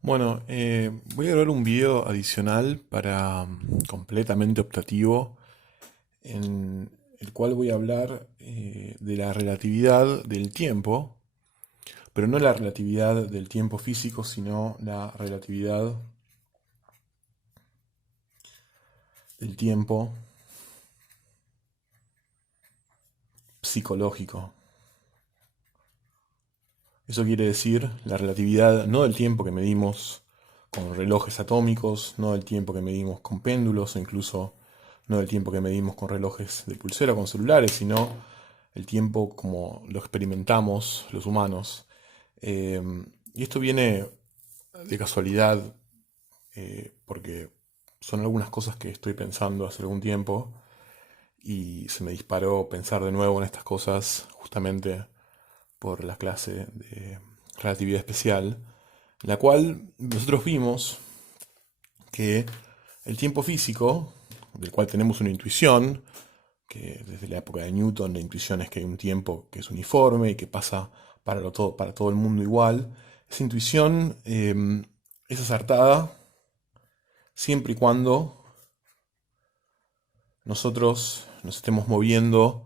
Bueno, voy a grabar un video adicional para completamente optativo en el cual voy a hablar de la relatividad del tiempo, pero no la relatividad del tiempo físico, sino la relatividad del tiempo psicológico. Eso quiere decir la relatividad no del tiempo que medimos con relojes atómicos, no del tiempo que medimos con péndulos, o incluso no del tiempo que medimos con relojes de pulsera o con celulares, sino el tiempo como lo experimentamos los humanos. Eh, y esto viene de casualidad, porque son algunas cosas que estoy pensando hace algún tiempo y se me disparó pensar de nuevo en estas cosas justamente por la clase de relatividad especial, en la cual nosotros vimos que el tiempo físico, del cual tenemos una intuición, que desde la época de Newton la intuición es que hay un tiempo que es uniforme y que pasa para todo el mundo igual, esa intuición es acertada siempre y cuando nosotros nos estemos moviendo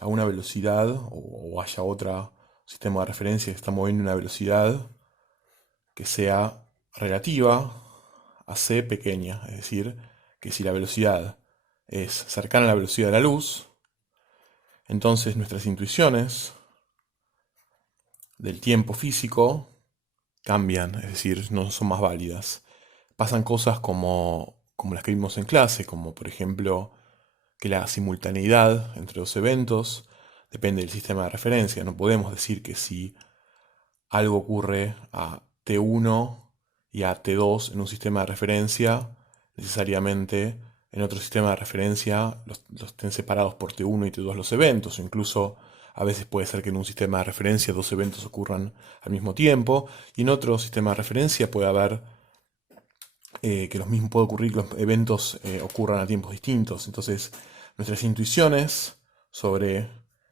a una velocidad o haya otro sistema de referencia que está moviendo a una velocidad que sea relativa a c pequeña, es decir, que si la velocidad es cercana a la velocidad de la luz, entonces nuestras intuiciones del tiempo físico cambian, es decir, no son más válidas. Pasan cosas como las que vimos en clase, como por ejemplo que la simultaneidad entre los eventos depende del sistema de referencia. No podemos decir que si algo ocurre a t1 y a t2 en un sistema de referencia, necesariamente en otro sistema de referencia los estén separados por t1 y t2 los eventos, o incluso a veces puede ser que en un sistema de referencia dos eventos ocurran al mismo tiempo, y en otro sistema de referencia puede haber que los mismos puede ocurrir que los eventos ocurran a tiempos distintos. Entonces, nuestras intuiciones sobre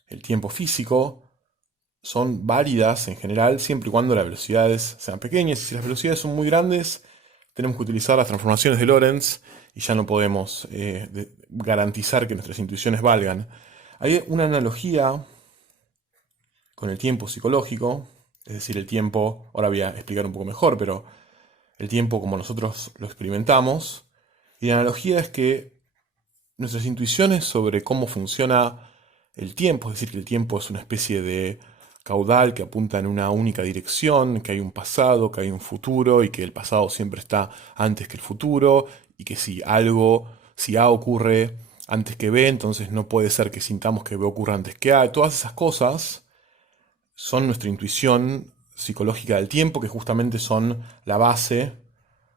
el tiempo físico son válidas en general siempre y cuando las velocidades sean pequeñas. Y si las velocidades son muy grandes, tenemos que utilizar las transformaciones de Lorentz y ya no podemos garantizar que nuestras intuiciones valgan. Hay una analogía con el tiempo psicológico, es decir, el tiempo, ahora voy a explicar un poco mejor, pero el tiempo como nosotros lo experimentamos. Y la analogía es que nuestras intuiciones sobre cómo funciona el tiempo, es decir, que el tiempo es una especie de caudal que apunta en una única dirección, que hay un pasado, que hay un futuro y que el pasado siempre está antes que el futuro y que si A ocurre antes que B, entonces no puede ser que sintamos que B ocurra antes que A. Todas esas cosas son nuestra intuición psicológica del tiempo, que justamente son la base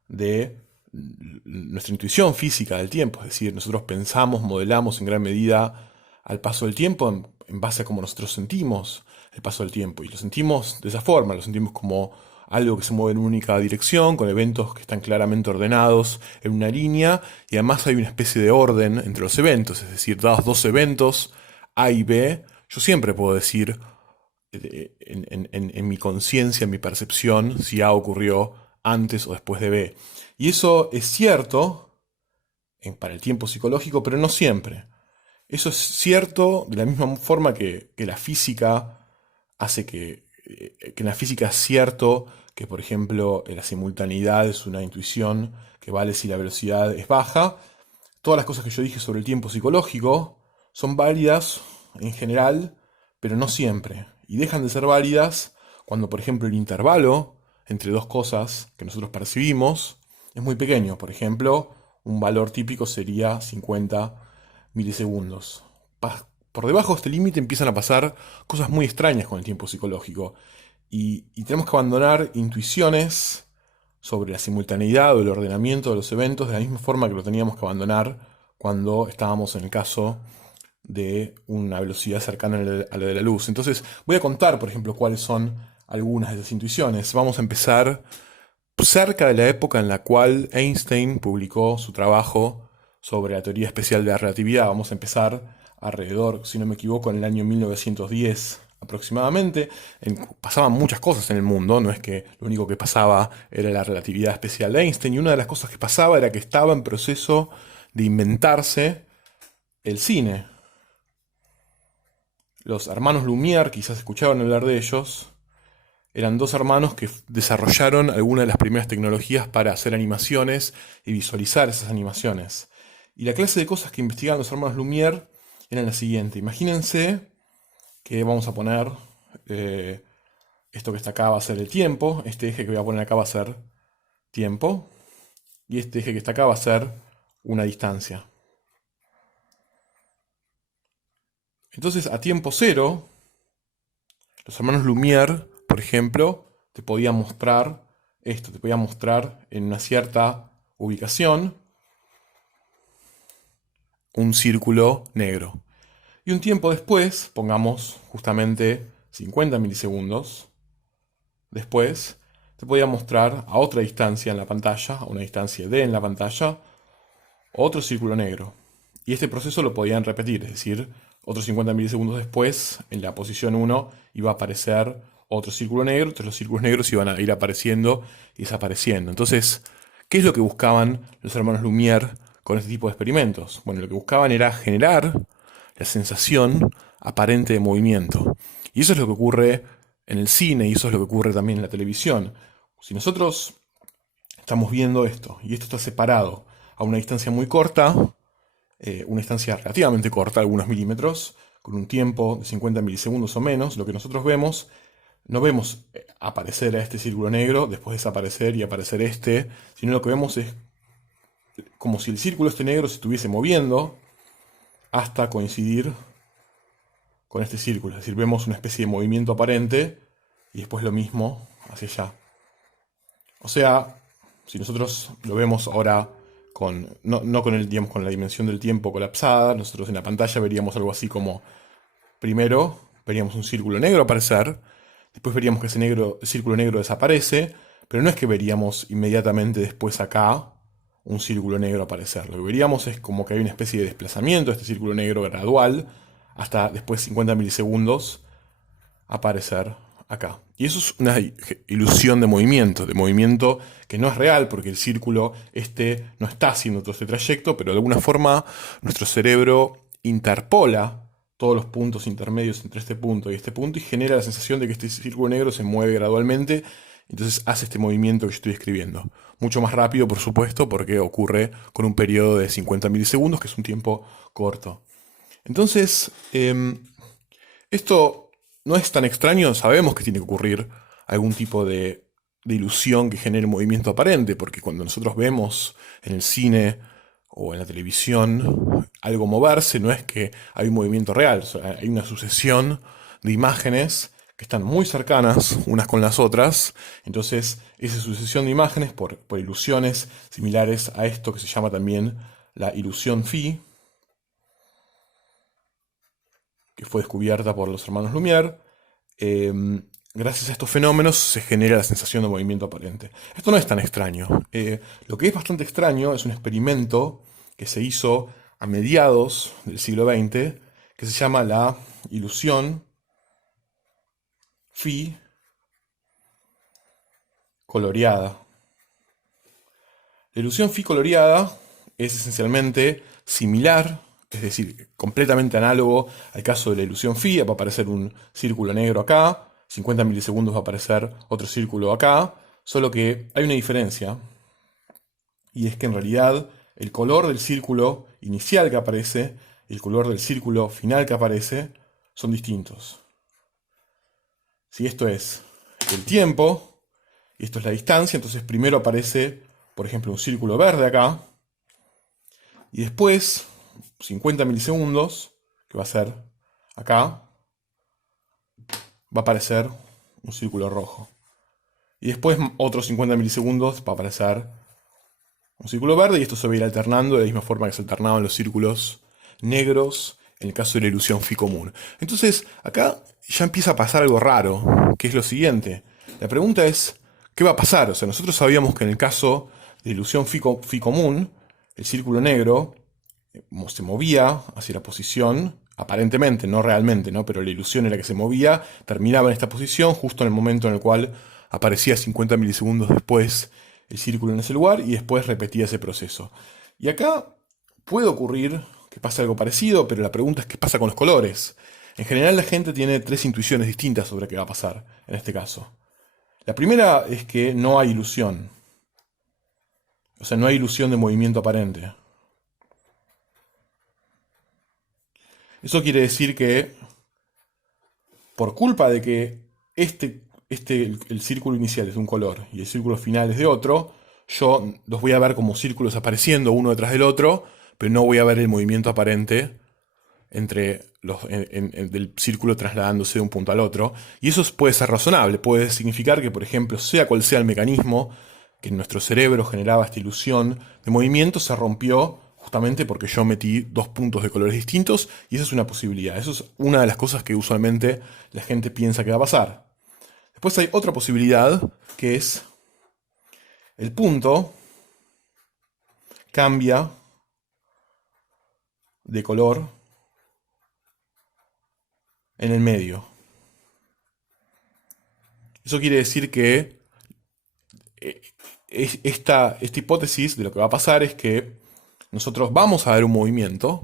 de nuestra intuición física del tiempo. Es decir, nosotros pensamos, modelamos en gran medida al paso del tiempo en base a cómo nosotros sentimos el paso del tiempo. Y lo sentimos de esa forma, lo sentimos como algo que se mueve en una única dirección, con eventos que están claramente ordenados en una línea, y además hay una especie de orden entre los eventos, es decir, dados dos eventos, A y B, yo siempre puedo decir en mi conciencia, en mi percepción, si A ocurrió antes o después de B. Y eso es cierto para el tiempo psicológico, pero no siempre. Eso es cierto de la misma forma que la física hace que en la física es cierto que, por ejemplo, la simultaneidad es una intuición que vale si la velocidad es baja. Todas las cosas que yo dije sobre el tiempo psicológico son válidas en general, pero no siempre. Y dejan de ser válidas cuando, por ejemplo, el intervalo entre dos cosas que nosotros percibimos es muy pequeño. Por ejemplo, un valor típico sería 50 milisegundos. Por debajo de este límite empiezan a pasar cosas muy extrañas con el tiempo psicológico. Y tenemos que abandonar intuiciones sobre la simultaneidad o el ordenamiento de los eventos de la misma forma que lo teníamos que abandonar cuando estábamos en el caso de una velocidad cercana a la de la luz. Entonces voy a contar, por ejemplo, cuáles son algunas de esas intuiciones. Vamos a empezar cerca de la época en la cual Einstein publicó su trabajo sobre la teoría especial de la relatividad. Vamos a empezar alrededor, si no me equivoco, en el año 1910. aproximadamente. Pasaban muchas cosas en el mundo, no es que lo único que pasaba era la relatividad especial de Einstein, y una de las cosas que pasaba era que estaba en proceso de inventarse el cine. Los hermanos Lumière, quizás escuchaban hablar de ellos, eran dos hermanos que desarrollaron algunas de las primeras tecnologías para hacer animaciones y visualizar esas animaciones. Y la clase de cosas que investigaban los hermanos Lumière eran la siguiente. Imagínense que vamos a poner esto que está acá va a ser el tiempo, este eje que voy a poner acá va a ser tiempo, y este eje que está acá va a ser una distancia. Entonces, a tiempo cero, los hermanos Lumière, por ejemplo, te podían mostrar esto, te podían mostrar en una cierta ubicación un círculo negro. Y un tiempo después, pongamos justamente 50 milisegundos, después te podía mostrar a otra distancia en la pantalla, a una distancia d en la pantalla, otro círculo negro. Y este proceso lo podían repetir, es decir, otros 50 milisegundos después, en la posición 1, iba a aparecer otro círculo negro, entonces los círculos negros iban a ir apareciendo y desapareciendo. Entonces, ¿qué es lo que buscaban los hermanos Lumière con este tipo de experimentos? Bueno, lo que buscaban era generar la sensación aparente de movimiento. Y eso es lo que ocurre en el cine y eso es lo que ocurre también en la televisión. Si nosotros estamos viendo esto y esto está separado a una distancia muy corta, una distancia relativamente corta, algunos milímetros, con un tiempo de 50 milisegundos o menos, lo que nosotros vemos, no vemos aparecer a este círculo negro, después desaparecer y aparecer este, sino lo que vemos es como si el círculo este negro se estuviese moviendo hasta coincidir con este círculo. Es decir, vemos una especie de movimiento aparente y después lo mismo hacia allá. O sea, si nosotros lo vemos ahora no con digamos, con la dimensión del tiempo colapsada, nosotros en la pantalla veríamos algo así como, primero veríamos un círculo negro aparecer, después veríamos que ese círculo negro desaparece, pero no es que veríamos inmediatamente después acá un círculo negro aparecer. Lo que veríamos es como que hay una especie de desplazamiento de este círculo negro gradual hasta después 50 milisegundos aparecer acá. Y eso es una ilusión de movimiento que no es real porque el círculo no está haciendo todo este trayecto, pero de alguna forma nuestro cerebro interpola todos los puntos intermedios entre este punto y genera la sensación de que este círculo negro se mueve gradualmente, entonces hace este movimiento que yo estoy escribiendo. Mucho más rápido, por supuesto, porque ocurre con un periodo de 50 milisegundos, que es un tiempo corto. Entonces, esto no es tan extraño, sabemos que tiene que ocurrir algún tipo de ilusión que genere movimiento aparente, porque cuando nosotros vemos en el cine o en la televisión algo moverse, no es que hay un movimiento real, o sea, hay una sucesión de imágenes que están muy cercanas unas con las otras, entonces esa sucesión de imágenes por ilusiones similares a esto que se llama también la ilusión phi, que fue descubierta por los hermanos Lumière, gracias a estos fenómenos se genera la sensación de movimiento aparente. Esto no es tan extraño. Lo que es bastante extraño es un experimento que se hizo a mediados del siglo XX, que se llama la ilusión phi coloreada. La ilusión phi coloreada es esencialmente similar, es decir, completamente análogo al caso de la ilusión phi. Va a aparecer un círculo negro acá, 50 milisegundos va a aparecer otro círculo acá, solo que hay una diferencia, y es que en realidad el color del círculo inicial que aparece y el color del círculo final que aparece son distintos. Si esto es el tiempo y esto es la distancia, entonces primero aparece, por ejemplo, un círculo verde acá, y después 50 milisegundos, que va a ser acá, va a aparecer un círculo rojo. Y después otros 50 milisegundos va a aparecer un círculo verde, y esto se va a ir alternando de la misma forma que se alternaban los círculos negros en el caso de la ilusión phi común. Entonces, acá ya empieza a pasar algo raro, que es lo siguiente. La pregunta es, ¿qué va a pasar? O sea, nosotros sabíamos que en el caso de ilusión phi común, el círculo negro se movía hacia la posición aparentemente, no realmente, ¿no? Pero la ilusión era que se movía, terminaba en esta posición justo en el momento en el cual aparecía 50 milisegundos después el círculo en ese lugar y después repetía ese proceso. Y acá puede ocurrir que pase algo parecido, pero la pregunta es qué pasa con los colores. En general la gente tiene tres intuiciones distintas sobre qué va a pasar en este caso. La primera es que no hay ilusión. O sea, no hay ilusión de movimiento aparente. Eso quiere decir que por culpa de que el círculo inicial es de un color y el círculo final es de otro, yo los voy a ver como círculos apareciendo uno detrás del otro, pero no voy a ver el movimiento aparente entre del círculo trasladándose de un punto al otro. Y eso puede ser razonable, puede significar que, por ejemplo, sea cual sea el mecanismo que en nuestro cerebro generaba esta ilusión de movimiento, se rompió justamente porque yo metí dos puntos de colores distintos y esa es una posibilidad. Eso es una de las cosas que usualmente la gente piensa que va a pasar. Después hay otra posibilidad que es el punto cambia de color en el medio. Eso quiere decir que esta hipótesis de lo que va a pasar es que nosotros vamos a ver un movimiento,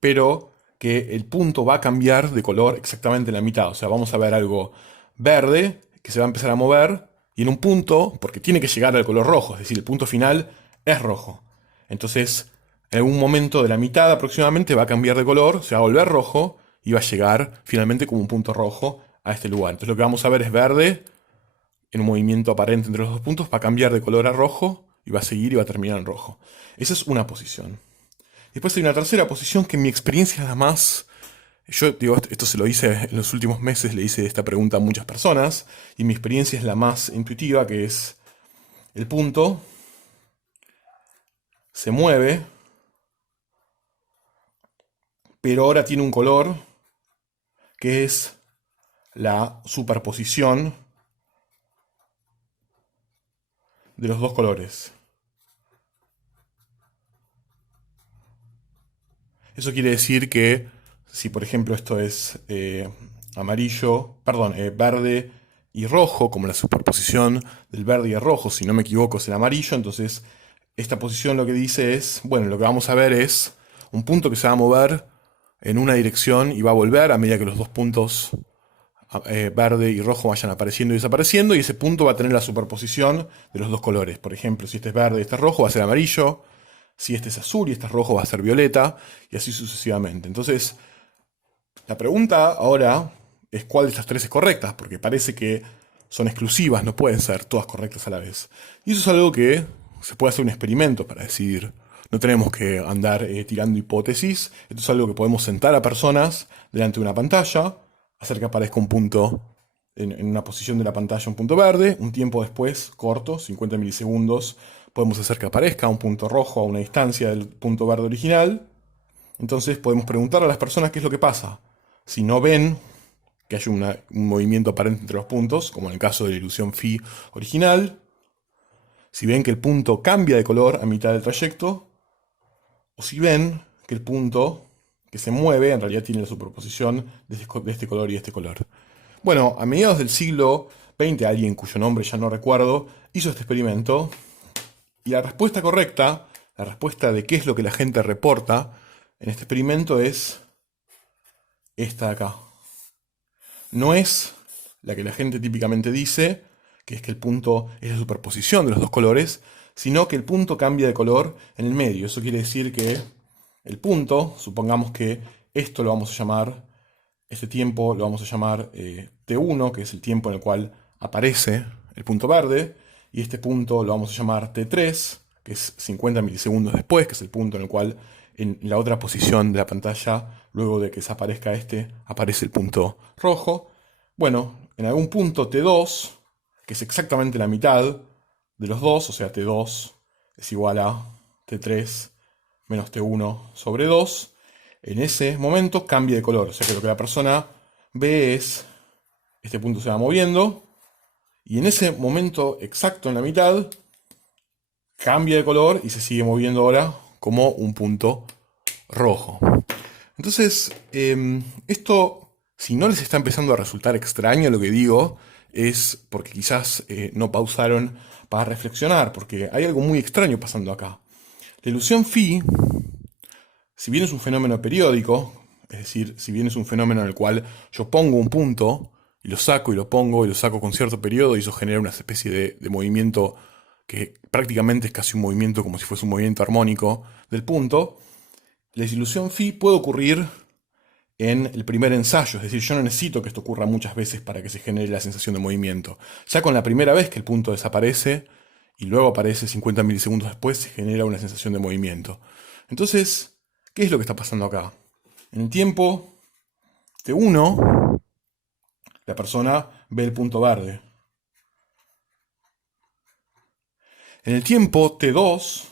pero que el punto va a cambiar de color exactamente en la mitad. O sea, vamos a ver algo verde que se va a empezar a mover y en un punto, porque tiene que llegar al color rojo, es decir, el punto final es rojo. Entonces, en algún momento de la mitad aproximadamente va a cambiar de color, se va a volver rojo y va a llegar finalmente como un punto rojo a este lugar. Entonces lo que vamos a ver es verde en un movimiento aparente entre los dos puntos, va a cambiar de color a rojo y va a seguir y va a terminar en rojo. Esa es una posición. Después hay una tercera posición que en mi experiencia es la más... Yo digo, esto se lo hice en los últimos meses, le hice esta pregunta a muchas personas y mi experiencia es la más intuitiva, que es el punto se mueve, pero ahora tiene un color que es la superposición de los dos colores. Eso quiere decir que si por ejemplo esto es verde y rojo, como la superposición del verde y el rojo, si no me equivoco es el amarillo, entonces esta posición lo que dice es, bueno, lo que vamos a ver es un punto que se va a mover en una dirección y va a volver a medida que los dos puntos verde y rojo vayan apareciendo y desapareciendo, y ese punto va a tener la superposición de los dos colores. Por ejemplo, si este es verde y este es rojo, va a ser amarillo. Si este es azul y este es rojo, va a ser violeta, y así sucesivamente. Entonces, la pregunta ahora es cuál de estas tres es correcta, porque parece que son exclusivas, no pueden ser todas correctas a la vez. Y eso es algo que se puede hacer un experimento para decidir. No tenemos que andar tirando hipótesis. Esto es algo que podemos sentar a personas delante de una pantalla, hacer que aparezca un punto en una posición de la pantalla, un punto verde. Un tiempo después, corto, 50 milisegundos, podemos hacer que aparezca un punto rojo a una distancia del punto verde original. Entonces podemos preguntar a las personas qué es lo que pasa. Si no ven que hay un movimiento aparente entre los puntos, como en el caso de la ilusión phi original, si ven que el punto cambia de color a mitad del trayecto, o si ven que el punto que se mueve en realidad tiene la superposición de este color y este color. Bueno, a mediados del siglo XX, alguien cuyo nombre ya no recuerdo, hizo este experimento y la respuesta correcta, la respuesta de qué es lo que la gente reporta en este experimento es esta de acá. No es la que la gente típicamente dice, que es que el punto es la superposición de los dos colores, sino que el punto cambia de color en el medio. Eso quiere decir que el punto, supongamos que esto lo vamos a llamar, este tiempo lo vamos a llamar T1, que es el tiempo en el cual aparece el punto verde, y este punto lo vamos a llamar T3, que es 50 milisegundos después, que es el punto en el cual en la otra posición de la pantalla, luego de que desaparezca este, aparece el punto rojo. Bueno, en algún punto T2, que es exactamente la mitad de los dos, o sea, T2 es igual a T3 menos T1 sobre 2, en ese momento cambia de color. O sea que lo que la persona ve es, este punto se va moviendo, y en ese momento exacto en la mitad, cambia de color y se sigue moviendo ahora como un punto rojo. Entonces, esto, si no les está empezando a resultar extraño lo que digo, es porque quizás no pausaron para reflexionar, porque hay algo muy extraño pasando acá. La ilusión phi, si bien es un fenómeno periódico, es decir, si bien es un fenómeno en el cual yo pongo un punto y lo saco y lo pongo y lo saco con cierto periodo y eso genera una especie de movimiento que prácticamente es casi un movimiento como si fuese un movimiento armónico del punto, la ilusión phi puede ocurrir en el primer ensayo, es decir, yo no necesito que esto ocurra muchas veces para que se genere la sensación de movimiento. Ya con la primera vez que el punto desaparece y luego aparece 50 milisegundos después, se genera una sensación de movimiento. Entonces, ¿qué es lo que está pasando acá? En el tiempo T1, la persona ve el punto verde. En el tiempo T2,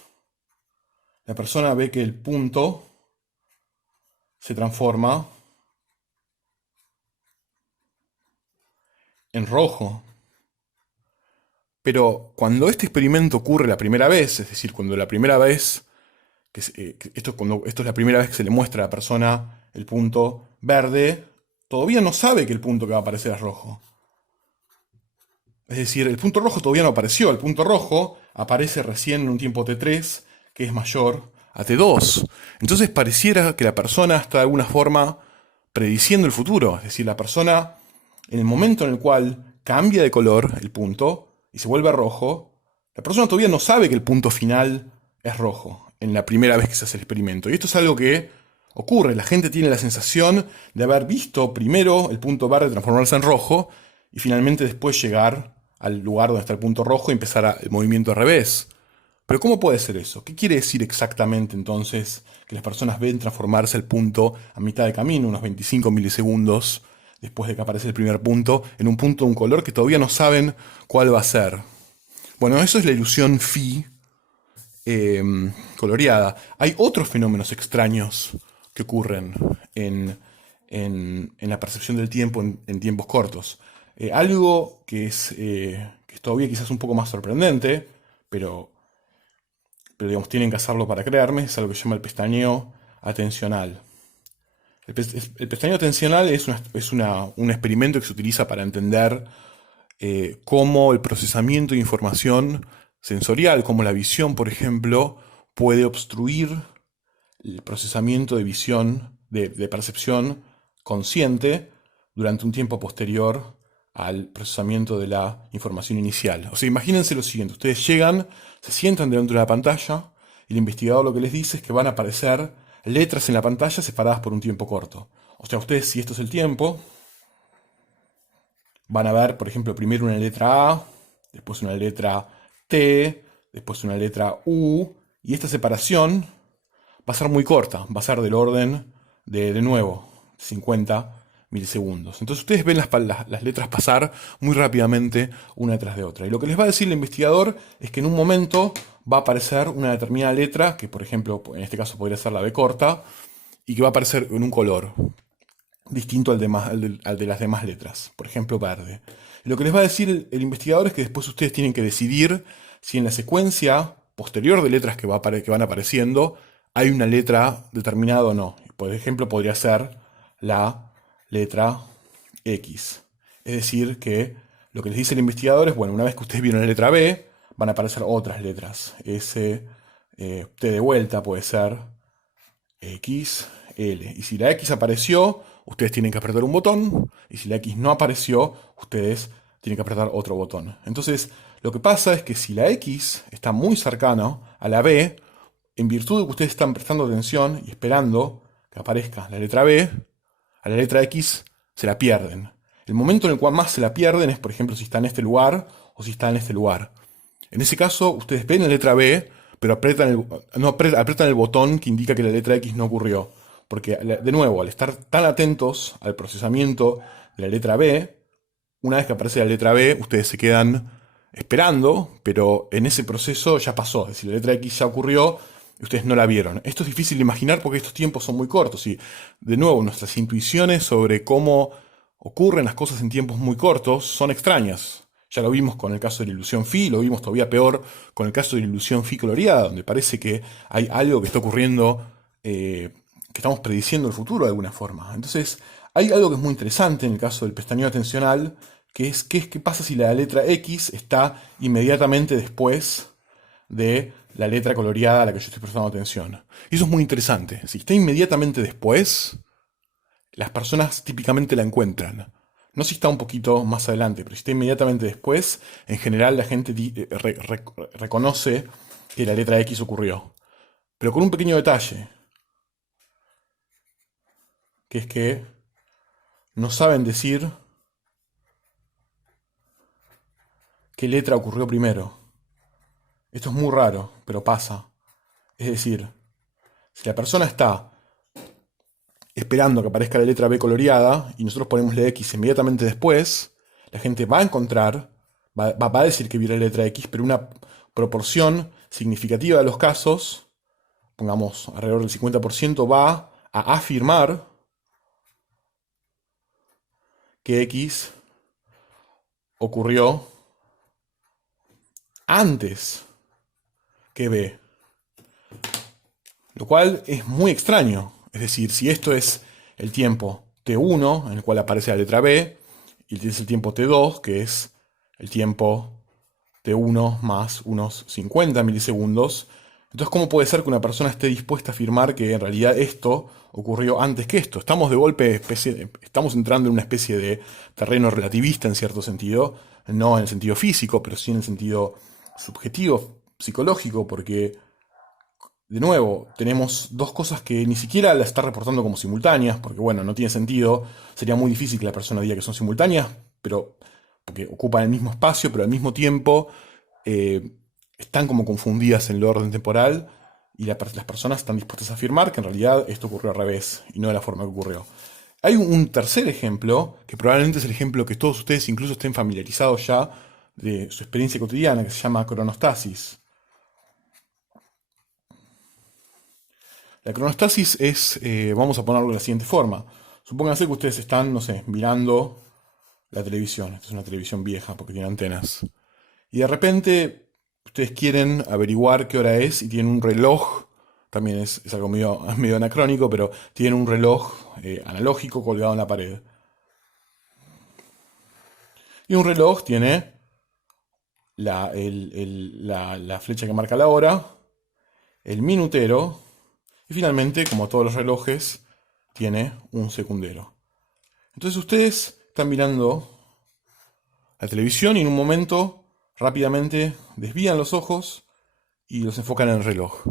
la persona ve que el punto se transforma en rojo. Pero cuando este experimento ocurre la primera vez, es decir, cuando la primera vez, esto es la primera vez que se le muestra a la persona el punto verde, todavía no sabe que el punto que va a aparecer es rojo. Es decir, el punto rojo todavía no apareció, el punto rojo aparece recién en un tiempo T3, que es mayor a T2. Entonces pareciera que la persona está de alguna forma prediciendo el futuro, es decir, la persona en el momento en el cual cambia de color el punto y se vuelve rojo, la persona todavía no sabe que el punto final es rojo en la primera vez que se hace el experimento. Y esto es algo que ocurre, la gente tiene la sensación de haber visto primero el punto verde transformarse en rojo y finalmente después llegar al lugar donde está el punto rojo y empezar el movimiento al revés. Pero ¿cómo puede ser eso? ¿Qué quiere decir exactamente entonces que las personas ven transformarse el punto a mitad de camino, unos 25 milisegundos después de que aparece el primer punto, en un punto de un color que todavía no saben cuál va a ser? Bueno, eso es la ilusión phi coloreada. Hay otros fenómenos extraños que ocurren en la percepción del tiempo en tiempos cortos. Algo que es todavía quizás un poco más sorprendente, pero digamos, tienen que hacerlo para creerme, es algo que se llama el pestañeo atencional. El pestañeo atencional un experimento que se utiliza para entender cómo el procesamiento de información sensorial, como la visión, por ejemplo, puede obstruir el procesamiento de visión, de percepción consciente durante un tiempo posterior al procesamiento de la información inicial. O sea, imagínense lo siguiente, ustedes llegan, se sientan delante de la pantalla y el investigador lo que les dice es que van a aparecer letras en la pantalla separadas por un tiempo corto. O sea, ustedes, si esto es el tiempo, van a ver, por ejemplo, primero una letra A, después una letra T, después una letra U, y esta separación va a ser muy corta, va a ser del orden de nuevo, 50 milisegundos. Entonces ustedes ven las letras pasar muy rápidamente una tras de otra. Y lo que les va a decir el investigador es que en un momento va a aparecer una determinada letra, que por ejemplo, en este caso podría ser la B corta, y que va a aparecer en un color distinto al de las demás letras, por ejemplo verde. Y lo que les va a decir el investigador es que después ustedes tienen que decidir si en la secuencia posterior de letras que van apareciendo hay una letra determinada o no. Por ejemplo, podría ser la letra X. Es decir, que lo que les dice el investigador es, bueno, una vez que ustedes vieron la letra B, van a aparecer otras letras. S, T de vuelta puede ser X, L. Y si la X apareció, ustedes tienen que apretar un botón. Y si la X no apareció, ustedes tienen que apretar otro botón. Entonces, lo que pasa es que si la X está muy cercana a la B, en virtud de que ustedes están prestando atención y esperando que aparezca la letra B, a la letra X se la pierden. El momento en el cual más se la pierden es, por ejemplo, si está en este lugar o si está en este lugar. En ese caso, ustedes ven la letra B, pero aprietan el botón que indica que la letra X no ocurrió. Porque, de nuevo, al estar tan atentos al procesamiento de la letra B, una vez que aparece la letra B, ustedes se quedan esperando, pero en ese proceso ya pasó. Es decir, la letra X ya ocurrió y ustedes no la vieron. Esto es difícil de imaginar porque estos tiempos son muy cortos y, de nuevo, nuestras intuiciones sobre cómo ocurren las cosas en tiempos muy cortos son extrañas. Ya lo vimos con el caso de la ilusión phi, lo vimos todavía peor con el caso de la ilusión phi coloreada, donde parece que hay algo que está ocurriendo que estamos prediciendo el futuro de alguna forma. Entonces, hay algo que es muy interesante en el caso del pestañeo atencional, que es qué pasa si la letra X está inmediatamente después de la letra coloreada a la que yo estoy prestando atención. Y eso es muy interesante. Si está inmediatamente después, las personas típicamente la encuentran. No si está un poquito más adelante, pero si está inmediatamente después, en general la gente reconoce que la letra X ocurrió. Pero con un pequeño detalle, que es que no saben decir qué letra ocurrió primero. Esto es muy raro, pero pasa. Es decir, si la persona está esperando que aparezca la letra B coloreada y nosotros ponemos la X inmediatamente después, la gente va a encontrar, va a decir que vio la letra X, pero una proporción significativa de los casos, pongamos alrededor del 50%, va a afirmar que X ocurrió antes que B. Lo cual es muy extraño. Es decir, si esto es el tiempo T1, en el cual aparece la letra B, y tienes el tiempo T2, que es el tiempo T1 más unos 50 milisegundos, entonces ¿cómo puede ser que una persona esté dispuesta a afirmar que en realidad esto ocurrió antes que esto? Estamos de golpe, estamos entrando en una especie de terreno relativista en cierto sentido, no en el sentido físico, pero sí en el sentido subjetivo, psicológico, porque de nuevo, tenemos dos cosas que ni siquiera las está reportando como simultáneas, porque bueno, no tiene sentido, sería muy difícil que la persona diga que son simultáneas, pero porque ocupan el mismo espacio, pero al mismo tiempo eh, están como confundidas en el orden temporal y las personas están dispuestas a afirmar que en realidad esto ocurrió al revés y no de la forma que ocurrió. Hay un tercer ejemplo, que probablemente es el ejemplo que todos ustedes incluso estén familiarizados ya de su experiencia cotidiana, que se llama cronostasis. La cronostasis es, vamos a ponerlo de la siguiente forma. Supónganse que ustedes están, no sé, mirando la televisión. Esta es una televisión vieja porque tiene antenas. Y de repente ustedes quieren averiguar qué hora es y tienen un reloj. También es algo medio anacrónico, pero tienen un reloj analógico colgado en la pared. Y un reloj tiene la flecha que marca la hora, el minutero y finalmente, como todos los relojes, tiene un secundero. Entonces ustedes están mirando la televisión y en un momento rápidamente desvían los ojos y los enfocan en el reloj.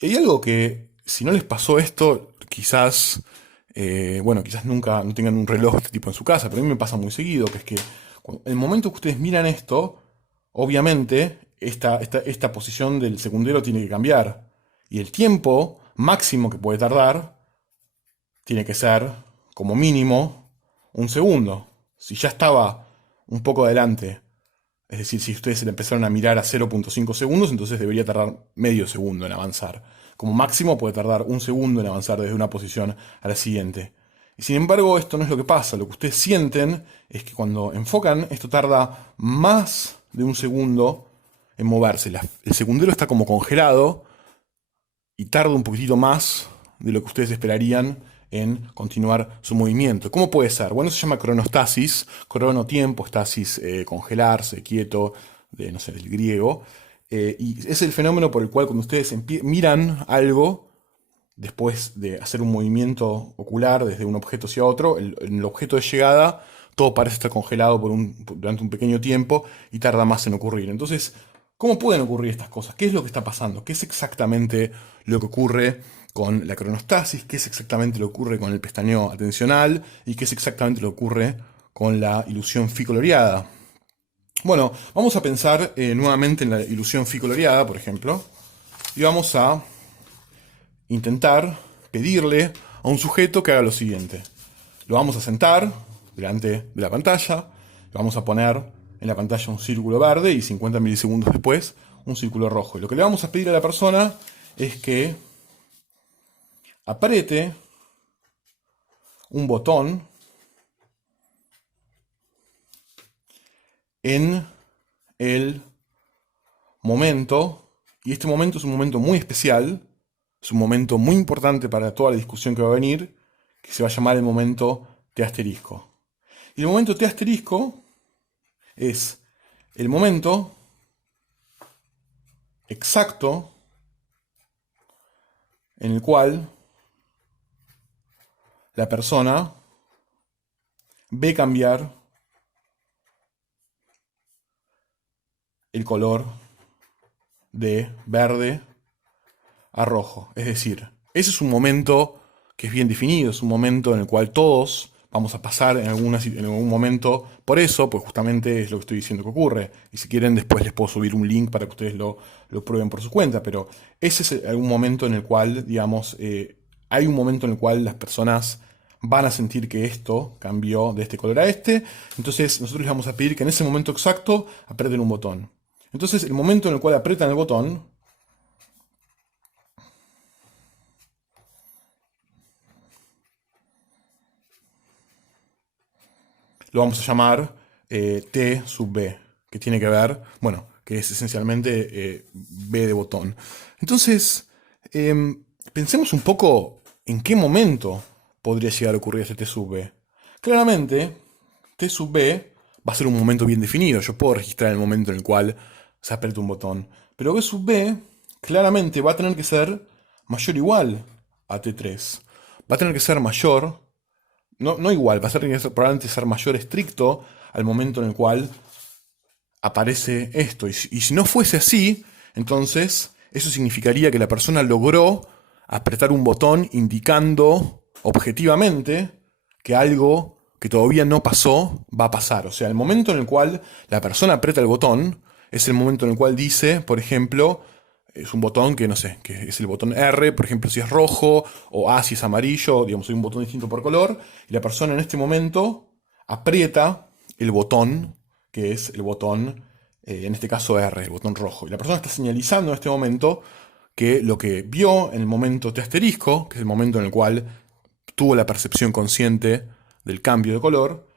Y hay algo que, si no les pasó esto, quizás, bueno, quizás nunca no tengan un reloj de este tipo en su casa, pero a mí me pasa muy seguido, que es que en el momento que ustedes miran esto, obviamente esta posición del secundero tiene que cambiar. Y el tiempo máximo que puede tardar tiene que ser, como mínimo, un segundo. Si ya estaba un poco adelante, es decir, si ustedes se le empezaron a mirar a 0,5 segundos, entonces debería tardar medio segundo en avanzar. Como máximo puede tardar un segundo en avanzar desde una posición a la siguiente. Y sin embargo, esto no es lo que pasa. Lo que ustedes sienten es que cuando enfocan, esto tarda más de un segundo en moverse. El segundero está como congelado y tarda un poquitito más de lo que ustedes esperarían en continuar su movimiento. ¿Cómo puede ser? Bueno, eso se llama cronostasis, cronotiempo, estasis, congelarse, quieto, no sé, del griego. Y es el fenómeno por el cual cuando ustedes miran algo, después de hacer un movimiento ocular desde un objeto hacia otro, en el objeto de llegada, todo parece estar congelado durante un pequeño tiempo y tarda más en ocurrir. Entonces, ¿cómo pueden ocurrir estas cosas? ¿Qué es lo que está pasando? ¿Qué es exactamente lo que ocurre con la cronostasis? ¿Qué es exactamente lo que ocurre con el pestañeo atencional? ¿Y qué es exactamente lo que ocurre con la ilusión ficoloreada? Bueno, vamos a pensar nuevamente en la ilusión ficoloreada, por ejemplo, y vamos a intentar pedirle a un sujeto que haga lo siguiente. Lo vamos a sentar delante de la pantalla, le vamos a poner en la pantalla un círculo verde y 50 milisegundos después un círculo rojo. Y lo que le vamos a pedir a la persona es que apriete un botón en el momento, y este momento es un momento muy especial, Es un momento muy importante para toda la discusión que va a venir, que se va a llamar el momento T asterisco. Y el momento T asterisco es el momento exacto en el cual la persona ve cambiar el color de verde a rojo. Es decir, ese es un momento que es bien definido, es un momento en el cual todos vamos a pasar en algún momento por eso, pues justamente es lo que estoy diciendo que ocurre. Y si quieren, después les puedo subir un link para que ustedes lo prueben por su cuenta. Pero ese es algún momento en el cual, digamos, hay un momento en el cual las personas van a sentir que esto cambió de este color a este. Entonces nosotros les vamos a pedir que en ese momento exacto aprieten un botón. Entonces el momento en el cual aprietan el botón lo vamos a llamar T sub B, que tiene que ver, bueno, que es esencialmente B de botón. Entonces, pensemos un poco en qué momento podría llegar a ocurrir este T sub B. Claramente, T sub B va a ser un momento bien definido. Yo puedo registrar el momento en el cual se aprieta un botón. Pero B sub B claramente va a tener que ser mayor o igual a T3. Va a tener que ser mayor, no igual, va a tener que probablemente ser mayor estricto al momento en el cual aparece esto. Y si no fuese así, entonces eso significaría que la persona logró apretar un botón indicando objetivamente que algo que todavía no pasó va a pasar. O sea, el momento en el cual la persona aprieta el botón es el momento en el cual dice, por ejemplo, es un botón que no sé, que es el botón R, por ejemplo, si es rojo, o A si es amarillo, digamos, hay un botón distinto por color, y la persona en este momento aprieta el botón, que es el botón, en este caso R, el botón rojo. Y la persona está señalizando en este momento que lo que vio en el momento T asterisco, que es el momento en el cual tuvo la percepción consciente del cambio de color,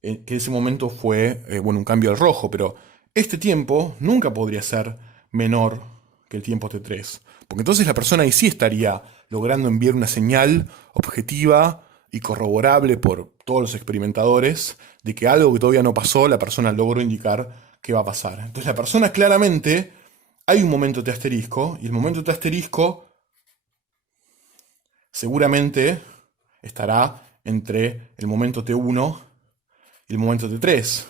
que ese momento fue, bueno, un cambio al rojo, pero este tiempo nunca podría ser menor que el tiempo T3, porque entonces la persona ahí sí estaría logrando enviar una señal objetiva y corroborable por todos los experimentadores de que algo que todavía no pasó, la persona logró indicar que va a pasar. Entonces la persona claramente, hay un momento T asterisco, y el momento T asterisco seguramente estará entre el momento T1 y el momento T3,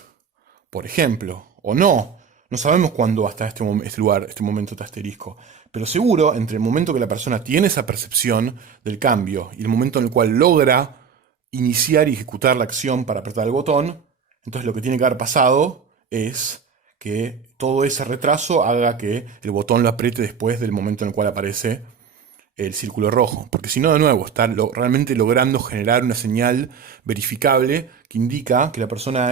por ejemplo, o no. No sabemos cuándo hasta este lugar, este momento T asterisco. Pero seguro, entre el momento que la persona tiene esa percepción del cambio y el momento en el cual logra iniciar y ejecutar la acción para apretar el botón, entonces lo que tiene que haber pasado es que todo ese retraso haga que el botón lo apriete después del momento en el cual aparece el círculo rojo, porque si no, de nuevo, está realmente logrando generar una señal verificable que indica que la persona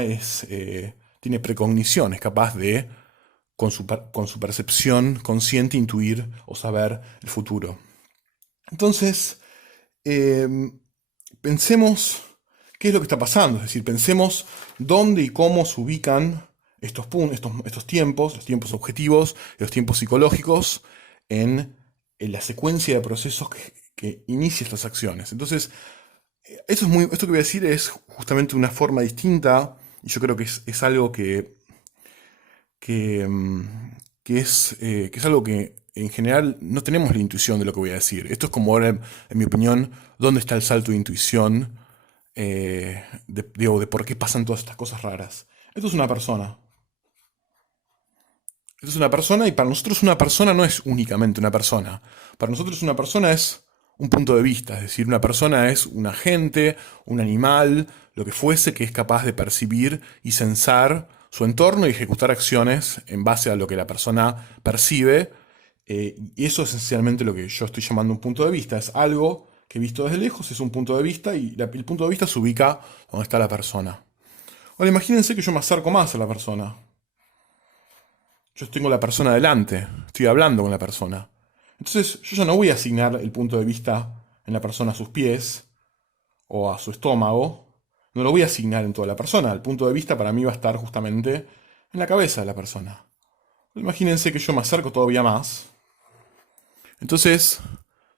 tiene precognición, es capaz de, con su percepción consciente, intuir o saber el futuro. Entonces, pensemos qué es lo que está pasando, es decir, pensemos dónde y cómo se ubican estos tiempos, los tiempos objetivos y los tiempos psicológicos en la secuencia de procesos que inicia estas acciones. Entonces, esto que voy a decir es justamente una forma distinta, y yo creo que es algo que, mm, que es algo que en general no tenemos la intuición de lo que voy a decir. Esto es como ahora, en mi opinión, dónde está el salto de intuición de por qué pasan todas estas cosas raras. Esto es una persona. Esto es una persona y para nosotros una persona no es únicamente una persona. Para nosotros una persona es un punto de vista, es decir, una persona es un agente, un animal, lo que fuese que es capaz de percibir y sensar su entorno y ejecutar acciones en base a lo que la persona percibe. Y eso es esencialmente lo que yo estoy llamando un punto de vista. Es algo que visto desde lejos es un punto de vista y el punto de vista se ubica donde está la persona. Ahora imagínense que yo me acerco más a la persona. Yo tengo la persona delante, estoy hablando con la persona. Entonces yo ya no voy a asignar el punto de vista en la persona a sus pies o a su estómago. No lo voy a asignar en toda la persona. El punto de vista para mí va a estar justamente en la cabeza de la persona. Imagínense que yo me acerco todavía más. Entonces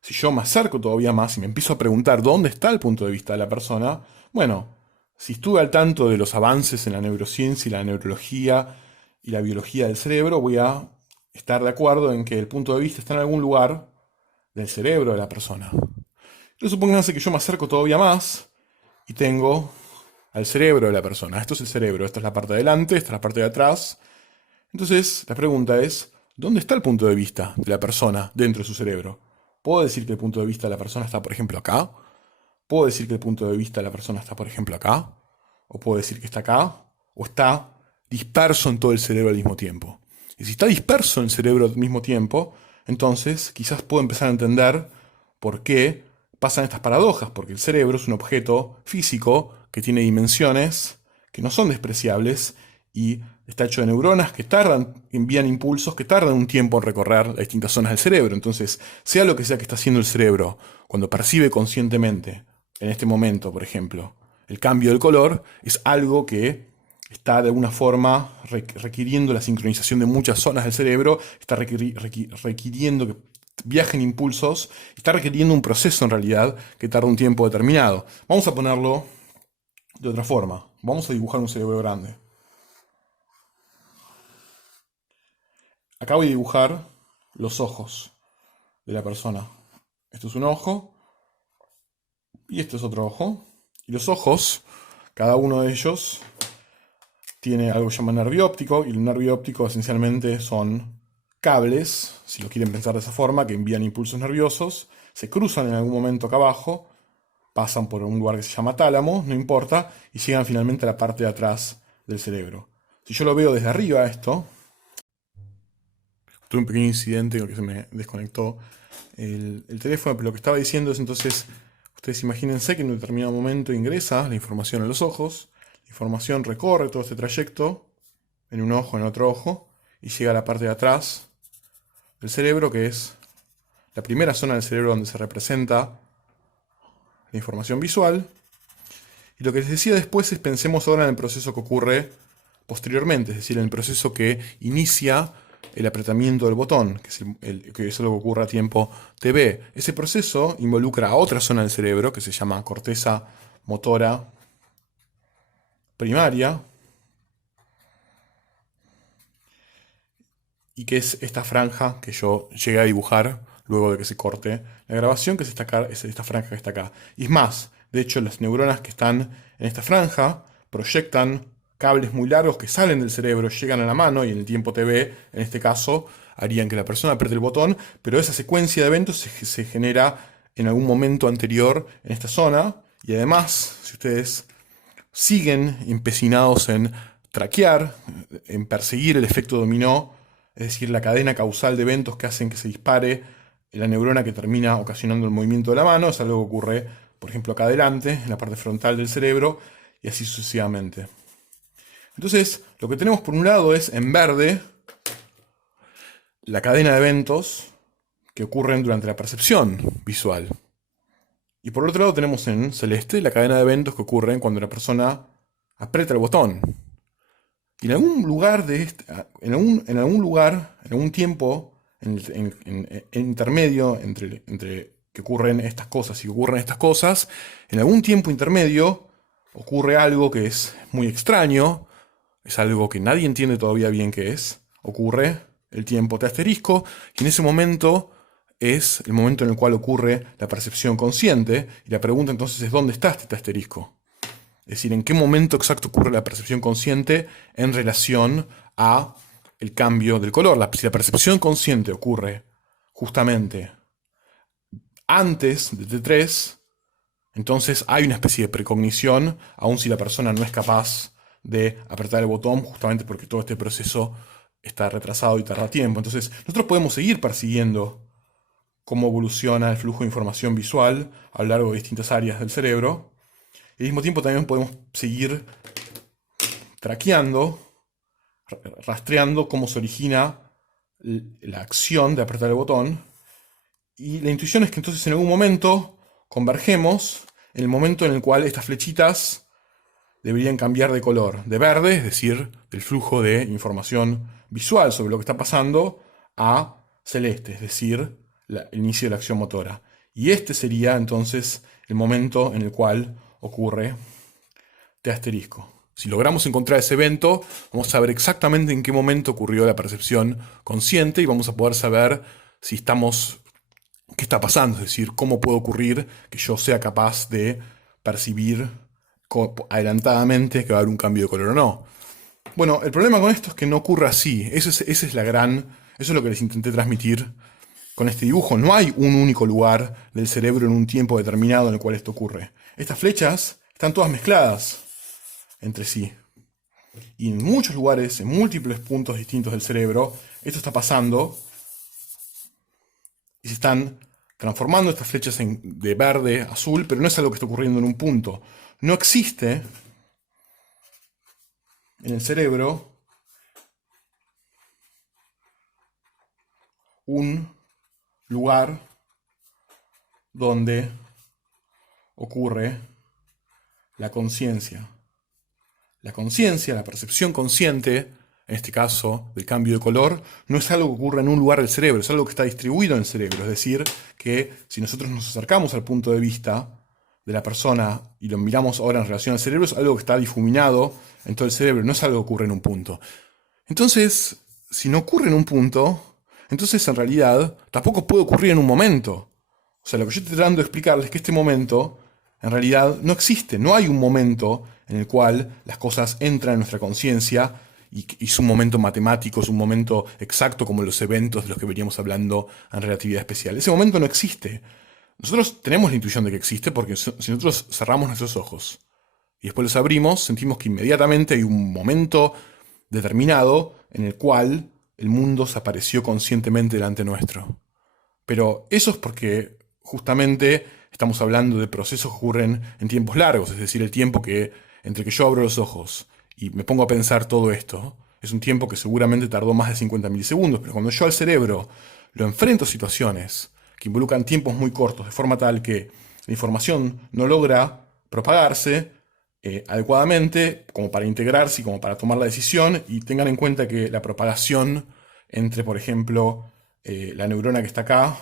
Si yo me acerco todavía más y me empiezo a preguntar dónde está el punto de vista de la persona, bueno, si estuve al tanto de los avances en la neurociencia y la neurología y la biología del cerebro, voy a estar de acuerdo en que el punto de vista está en algún lugar del cerebro de la persona. Entonces supónganse que yo me acerco todavía más y tengo al cerebro de la persona. Esto es el cerebro, esta es la parte de adelante, esta es la parte de atrás. Entonces la pregunta es, ¿dónde está el punto de vista de la persona dentro de su cerebro? ¿Puedo decir que el punto de vista de la persona está, por ejemplo, acá? ¿Puedo decir que el punto de vista de la persona está, por ejemplo, acá? ¿O puedo decir que está acá? ¿O está disperso en todo el cerebro al mismo tiempo? Y si está disperso en el cerebro al mismo tiempo, entonces quizás puedo empezar a entender por qué pasan estas paradojas, porque el cerebro es un objeto físico que tiene dimensiones que no son despreciables y está hecho de neuronas que envían impulsos que tardan un tiempo en recorrer las distintas zonas del cerebro. Entonces, sea lo que sea que está haciendo el cerebro, cuando percibe conscientemente, en este momento, por ejemplo, el cambio del color, es algo que está de alguna forma requiriendo la sincronización de muchas zonas del cerebro, está requiriendo que viajen impulsos, está requiriendo un proceso en realidad que tarda un tiempo determinado. Vamos a ponerlo de otra forma. Vamos a dibujar un cerebro grande. Acá voy a dibujar los ojos de la persona. Esto es un ojo y esto es otro ojo. Y los ojos, cada uno de ellos tiene algo que se llama nervio óptico, y el nervio óptico esencialmente son cables, si lo quieren pensar de esa forma, que envían impulsos nerviosos, se cruzan en algún momento acá abajo, pasan por un lugar que se llama tálamo, no importa, y llegan finalmente a la parte de atrás del cerebro. Si yo lo veo desde arriba esto, tuve un pequeño incidente en el que se me desconectó el teléfono, pero lo que estaba diciendo es entonces, ustedes imagínense que en un determinado momento ingresa la información a los ojos, la información recorre todo este trayecto, en un ojo, en otro ojo, y llega a la parte de atrás del cerebro, que es la primera zona del cerebro donde se representa la información visual. Y lo que les decía después es, pensemos ahora en el proceso que ocurre posteriormente, es decir, en el proceso que inicia el apretamiento del botón, que es lo que ocurre a tiempo TV. Ese proceso involucra a otra zona del cerebro que se llama corteza motora primaria, y que es esta franja que yo llegué a dibujar luego de que se corte la grabación, que es esta franja que está acá. Y es más, de hecho, las neuronas que están en esta franja proyectan cables muy largos que salen del cerebro, llegan a la mano, y en el tiempo TV, en este caso, harían que la persona apriete el botón, pero esa secuencia de eventos se genera en algún momento anterior en esta zona, y además, si ustedes siguen empecinados en traquear, en perseguir el efecto dominó, es decir, la cadena causal de eventos que hacen que se dispare la neurona que termina ocasionando el movimiento de la mano, es algo que ocurre, por ejemplo, acá adelante, en la parte frontal del cerebro, y así sucesivamente. Entonces, lo que tenemos por un lado es, en verde, la cadena de eventos que ocurren durante la percepción visual. Y por otro lado tenemos en celeste la cadena de eventos que ocurren cuando la persona aprieta el botón. Y en algún lugar en algún lugar, en algún tiempo intermedio entre que ocurren estas cosas y que ocurren estas cosas, en algún tiempo intermedio ocurre algo que es muy extraño, es algo que nadie entiende todavía bien qué es. Ocurre el tiempo T asterisco, y en ese momento es el momento en el cual ocurre la percepción consciente, y la pregunta entonces es ¿dónde está este T asterisco? Es decir, ¿en qué momento exacto ocurre la percepción consciente en relación a el cambio del color? Si la percepción consciente ocurre justamente antes de T3, entonces hay una especie de precognición, aun si la persona no es capaz de apretar el botón, justamente porque todo este proceso está retrasado y tarda tiempo. Entonces, nosotros podemos seguir persiguiendo cómo evoluciona el flujo de información visual a lo largo de distintas áreas del cerebro. Y al mismo tiempo también podemos seguir traqueando, rastreando cómo se origina la acción de apretar el botón. Y la intuición es que entonces en algún momento convergemos en el momento en el cual estas flechitas deberían cambiar de color, de verde, es decir, del flujo de información visual sobre lo que está pasando, a celeste, es decir, el inicio de la acción motora. Y este sería entonces el momento en el cual ocurre T asterisco. Si logramos encontrar ese evento, vamos a saber exactamente en qué momento ocurrió la percepción consciente y vamos a poder saber si estamos, qué está pasando, es decir, cómo puede ocurrir que yo sea capaz de percibir adelantadamente que va a haber un cambio de color o no. Bueno, el problema con esto es que no ocurre así. Esa es eso es lo que les intenté transmitir con este dibujo. No hay un único lugar del cerebro en un tiempo determinado en el cual esto ocurre. Estas flechas están todas mezcladas entre sí. Y en muchos lugares, en múltiples puntos distintos del cerebro, esto está pasando y se están transformando estas flechas de verde a azul, pero no es algo que está ocurriendo en un punto. No existe en el cerebro un lugar donde ocurre la conciencia. La conciencia, la percepción consciente, en este caso del cambio de color, no es algo que ocurre en un lugar del cerebro, es algo que está distribuido en el cerebro. Es decir, que si nosotros nos acercamos al punto de vista de la persona y lo miramos ahora en relación al cerebro, es algo que está difuminado en todo el cerebro, no es algo que ocurre en un punto. Entonces, si no ocurre en un punto, entonces en realidad tampoco puede ocurrir en un momento. O sea, lo que yo estoy tratando de explicarles es que este momento en realidad no existe, no hay un momento en el cual las cosas entran en nuestra conciencia y es un momento matemático, es un momento exacto como los eventos de los que veníamos hablando en relatividad especial. Ese momento no existe. Nosotros tenemos la intuición de que existe porque si nosotros cerramos nuestros ojos y después los abrimos, sentimos que inmediatamente hay un momento determinado en el cual el mundo se apareció conscientemente delante nuestro. Pero eso es porque justamente estamos hablando de procesos que ocurren en tiempos largos, es decir, el tiempo que entre que yo abro los ojos y me pongo a pensar todo esto, es un tiempo que seguramente tardó más de 50 milisegundos, pero cuando yo al cerebro lo enfrento a situaciones que involucran tiempos muy cortos, de forma tal que la información no logra propagarse adecuadamente como para integrarse y como para tomar la decisión, y tengan en cuenta que la propagación entre, por ejemplo, la neurona que está acá,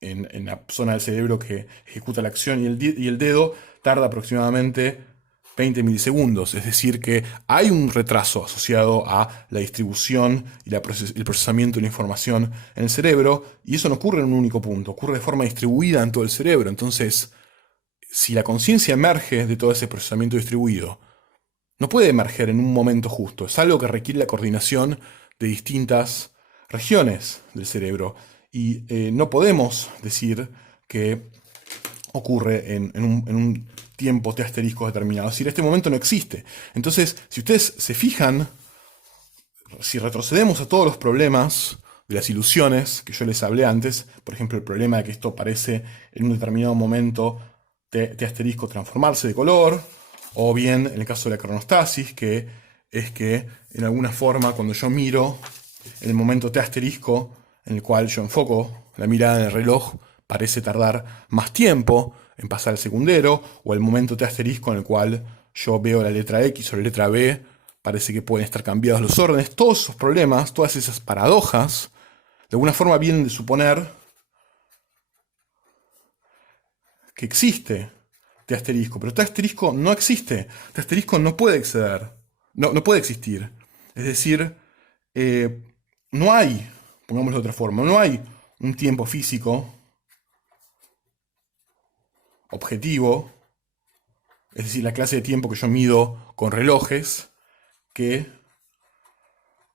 en la zona del cerebro que ejecuta la acción, y el dedo, tarda aproximadamente 20 milisegundos. Es decir, que hay un retraso asociado a la distribución y el procesamiento de la información en el cerebro, y eso no ocurre en un único punto, ocurre de forma distribuida en todo el cerebro. Entonces, si la conciencia emerge de todo ese procesamiento distribuido, no puede emerger en un momento justo, es algo que requiere la coordinación de distintas regiones del cerebro. Y no podemos decir que ocurre en un tiempo T asterisco determinado. Es decir, este momento no existe. Entonces, si ustedes se fijan, si retrocedemos a todos los problemas de las ilusiones que yo les hablé antes, por ejemplo, el problema de que esto parece en un determinado momento T asterisco transformarse de color, o bien en el caso de la cronostasis, que es que en alguna forma cuando yo miro en el momento T asterisco en el cual yo enfoco la mirada en el reloj, parece tardar más tiempo en pasar al segundero, o el momento T asterisco en el cual yo veo la letra X o la letra B, parece que pueden estar cambiados los órdenes. Todos esos problemas, todas esas paradojas, de alguna forma vienen de suponer que existe T asterisco, pero T asterisco no existe. T asterisco no puede exceder, no puede existir. Es decir, no hay, pongámoslo de otra forma, no hay un tiempo físico objetivo, es decir, la clase de tiempo que yo mido con relojes, que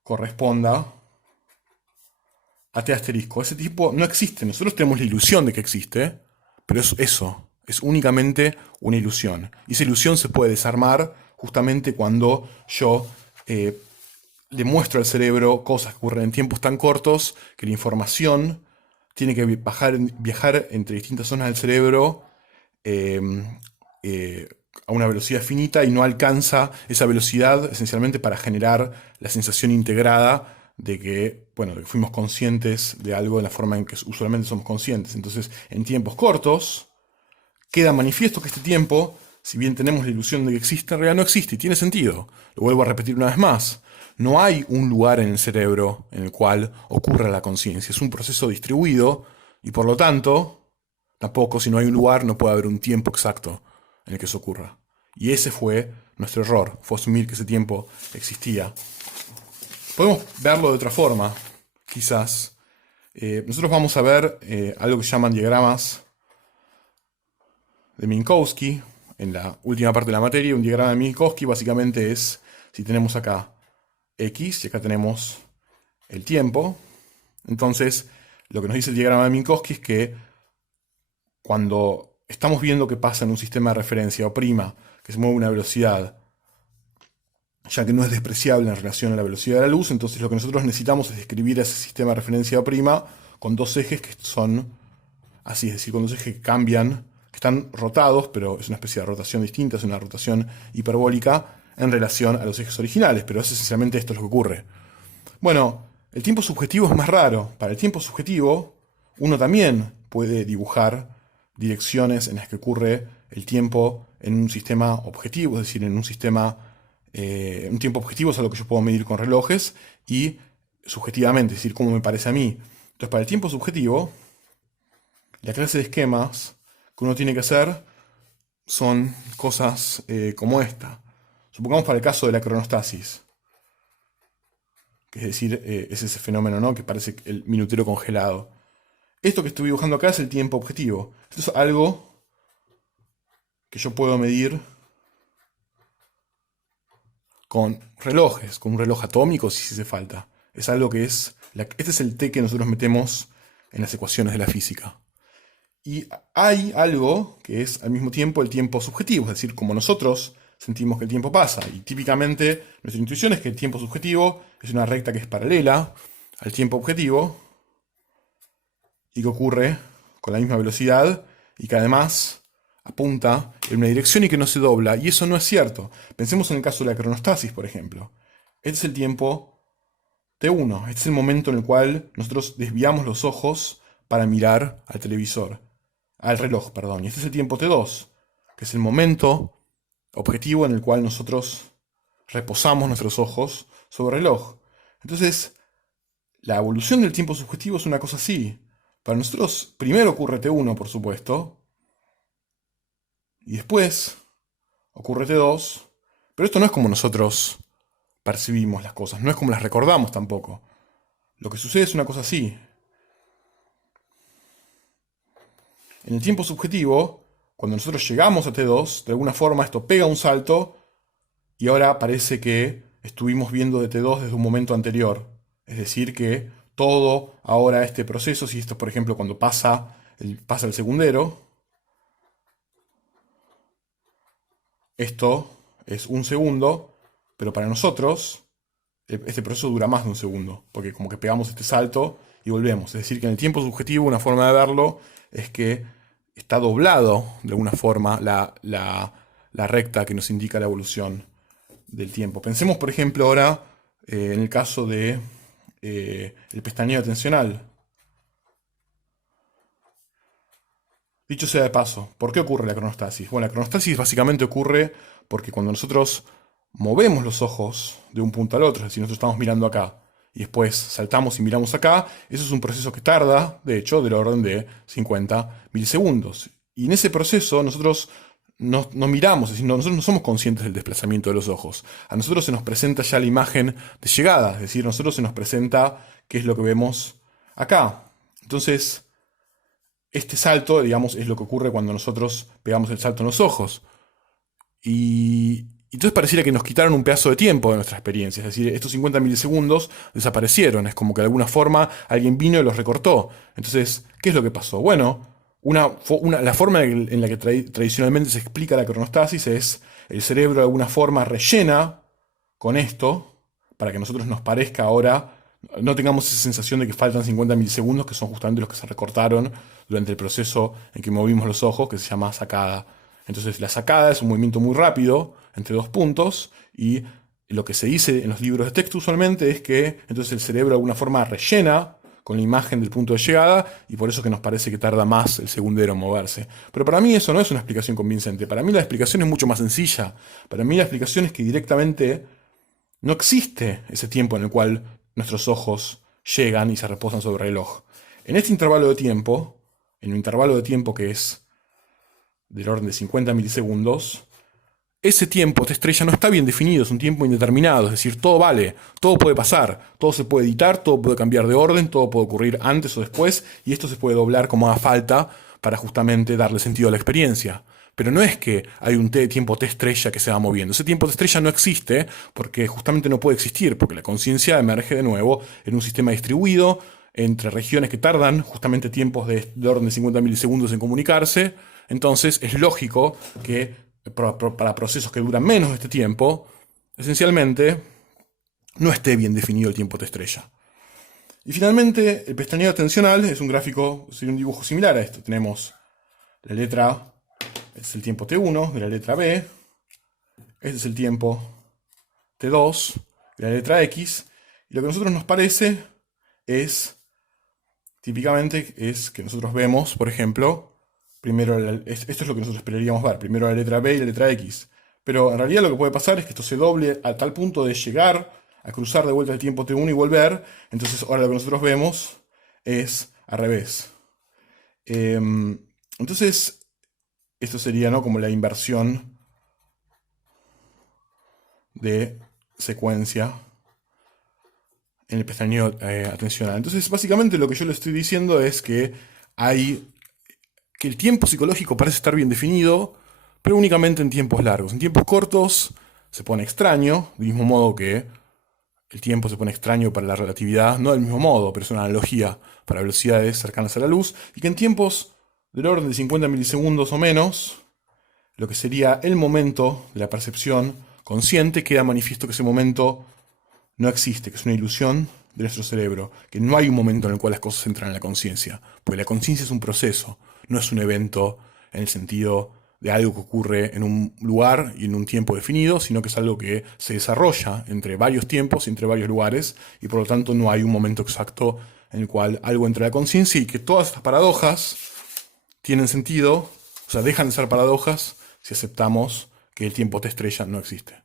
corresponda a T asterisco. Ese tipo no existe. Nosotros tenemos la ilusión de que existe, pero eso es únicamente una ilusión. Y esa ilusión se puede desarmar justamente cuando yo le muestro al cerebro cosas que ocurren en tiempos tan cortos que la información tiene que viajar entre distintas zonas del cerebro a una velocidad finita, y no alcanza esa velocidad esencialmente para generar la sensación integrada de que, bueno, de que fuimos conscientes de algo de la forma en que usualmente somos conscientes. Entonces, en tiempos cortos, queda manifiesto que este tiempo, si bien tenemos la ilusión de que existe, en realidad no existe, y tiene sentido. Lo vuelvo a repetir una vez más. No hay un lugar en el cerebro en el cual ocurra la conciencia. Es un proceso distribuido y por lo tanto Tampoco, si no hay un lugar, no puede haber un tiempo exacto en el que eso ocurra. Y ese fue nuestro error, fue asumir que ese tiempo existía. Podemos verlo de otra forma, quizás. Nosotros vamos a ver algo que llaman diagramas de Minkowski. En la última parte de la materia, un diagrama de Minkowski básicamente es, si tenemos acá X y acá tenemos el tiempo, entonces lo que nos dice el diagrama de Minkowski es que cuando estamos viendo qué pasa en un sistema de referencia o prima, que se mueve a una velocidad, ya que no es despreciable en relación a la velocidad de la luz, entonces lo que nosotros necesitamos es describir ese sistema de referencia o prima con dos ejes que son así, es decir, con dos ejes que cambian, que están rotados, pero es una especie de rotación distinta, es una rotación hiperbólica en relación a los ejes originales, pero es esencialmente esto lo que ocurre. Bueno, el tiempo subjetivo es más raro. Para el tiempo subjetivo, uno también puede dibujar direcciones en las que ocurre el tiempo en un sistema objetivo, es decir, en un sistema, un tiempo objetivo es algo que yo puedo medir con relojes y subjetivamente, es decir, cómo me parece a mí. Entonces, para el tiempo subjetivo, la clase de esquemas que uno tiene que hacer son cosas como esta. Supongamos para el caso de la cronostasis, que es decir, es ese fenómeno, ¿no?, que parece el minutero congelado. Esto que estoy dibujando acá es el tiempo objetivo. Esto es algo que yo puedo medir con relojes, con un reloj atómico si hace falta. Es algo que es... Este es el T que nosotros metemos en las ecuaciones de la física. Y hay algo que es al mismo tiempo el tiempo subjetivo, es decir, como nosotros sentimos que el tiempo pasa. Y típicamente nuestra intuición es que el tiempo subjetivo es una recta que es paralela al tiempo objetivo y que ocurre con la misma velocidad y que además apunta en una dirección y que no se dobla. Y eso no es cierto. Pensemos en el caso de la cronostasis, por ejemplo. Este es el tiempo T1. Este es el momento en el cual nosotros desviamos los ojos para mirar al televisor. Al reloj, perdón. Y este es el tiempo T2, que es el momento objetivo en el cual nosotros reposamos nuestros ojos sobre el reloj. Entonces, la evolución del tiempo subjetivo es una cosa así. Para nosotros primero ocurre T1, por supuesto, y después ocurre T2, pero esto no es como nosotros percibimos las cosas, no es como las recordamos tampoco. Lo que sucede es una cosa así. En el tiempo subjetivo, cuando nosotros llegamos a T2, de alguna forma esto pega un salto y ahora parece que estuvimos viendo de T2 desde un momento anterior. Es decir, que todo ahora este proceso, si esto, por ejemplo, cuando pasa el segundero, esto es un segundo, pero para nosotros este proceso dura más de un segundo, porque como que pegamos este salto y volvemos. Es decir, que en el tiempo subjetivo una forma de verlo es que está doblado de alguna forma la recta que nos indica la evolución del tiempo. Pensemos, por ejemplo, ahora en el caso de el pestañeo atencional. Dicho sea de paso, ¿por qué ocurre la cronostasis? Bueno, la cronostasis básicamente ocurre porque cuando nosotros movemos los ojos de un punto al otro, es decir, nosotros estamos mirando acá y después saltamos y miramos acá, eso es un proceso que tarda, de hecho, del orden de 50 milisegundos. Y en ese proceso nosotros no miramos, es decir, nosotros no somos conscientes del desplazamiento de los ojos. A nosotros se nos presenta ya la imagen de llegada, es decir, a nosotros se nos presenta qué es lo que vemos acá. Entonces, este salto, digamos, es lo que ocurre cuando nosotros pegamos el salto en los ojos. Y entonces pareciera que nos quitaron un pedazo de tiempo de nuestra experiencia. Es decir, estos 50 milisegundos desaparecieron. Es como que de alguna forma alguien vino y los recortó. Entonces, ¿qué es lo que pasó? Bueno, la forma en la que tradicionalmente se explica la cronostasis es el cerebro de alguna forma rellena con esto para que a nosotros nos parezca ahora, no tengamos esa sensación de que faltan 50 milisegundos, que son justamente los que se recortaron durante el proceso en que movimos los ojos, que se llama sacada. Entonces la sacada es un movimiento muy rápido entre dos puntos y lo que se dice en los libros de texto usualmente es que entonces el cerebro de alguna forma rellena con la imagen del punto de llegada y por eso que nos parece que tarda más el segundero en moverse. Pero para mí eso no es una explicación convincente. Para mí la explicación es mucho más sencilla. Para mí la explicación es que directamente no existe ese tiempo en el cual nuestros ojos llegan y se reposan sobre el reloj. En este intervalo de tiempo en un intervalo de tiempo que es del orden de 50 milisegundos, ese tiempo T estrella no está bien definido, es un tiempo indeterminado, es decir, todo vale, todo puede pasar, todo se puede editar, todo puede cambiar de orden, todo puede ocurrir antes o después, y esto se puede doblar como haga falta para justamente darle sentido a la experiencia. Pero no es que hay un tiempo T estrella que se va moviendo. Ese tiempo T estrella no existe porque justamente no puede existir, porque la conciencia emerge de nuevo en un sistema distribuido entre regiones que tardan justamente tiempos de orden de 50 milisegundos en comunicarse. Entonces es lógico que para procesos que duran menos de este tiempo, esencialmente no esté bien definido el tiempo T estrella. Y finalmente, el pestañeo atencional es un gráfico, un dibujo similar a esto. Tenemos la letra A, es el tiempo T1 de la letra B, este es el tiempo T2 de la letra X, y lo que a nosotros nos parece es, típicamente, es que nosotros vemos, por ejemplo, primero, esto es lo que nosotros esperaríamos ver, primero la letra B y la letra X, pero en realidad lo que puede pasar es que esto se doble a tal punto de llegar a cruzar de vuelta el tiempo T1 y volver, entonces ahora lo que nosotros vemos es al revés. Entonces, esto sería, ¿no?, como la inversión de secuencia en el pestañeo atencional. Entonces, básicamente lo que yo le estoy diciendo es que el tiempo psicológico parece estar bien definido, pero únicamente en tiempos largos. En tiempos cortos se pone extraño, del mismo modo que el tiempo se pone extraño para la relatividad, no del mismo modo, pero es una analogía para velocidades cercanas a la luz, y que en tiempos del orden de 50 milisegundos o menos, lo que sería el momento de la percepción consciente, queda manifiesto que ese momento no existe, que es una ilusión de nuestro cerebro, que no hay un momento en el cual las cosas entran en la conciencia, porque la conciencia es un proceso, no es un evento en el sentido de algo que ocurre en un lugar y en un tiempo definido, sino que es algo que se desarrolla entre varios tiempos y entre varios lugares, y por lo tanto no hay un momento exacto en el cual algo entra a la conciencia, y que todas estas paradojas tienen sentido, o sea, dejan de ser paradojas si aceptamos que el tiempo T estrella no existe.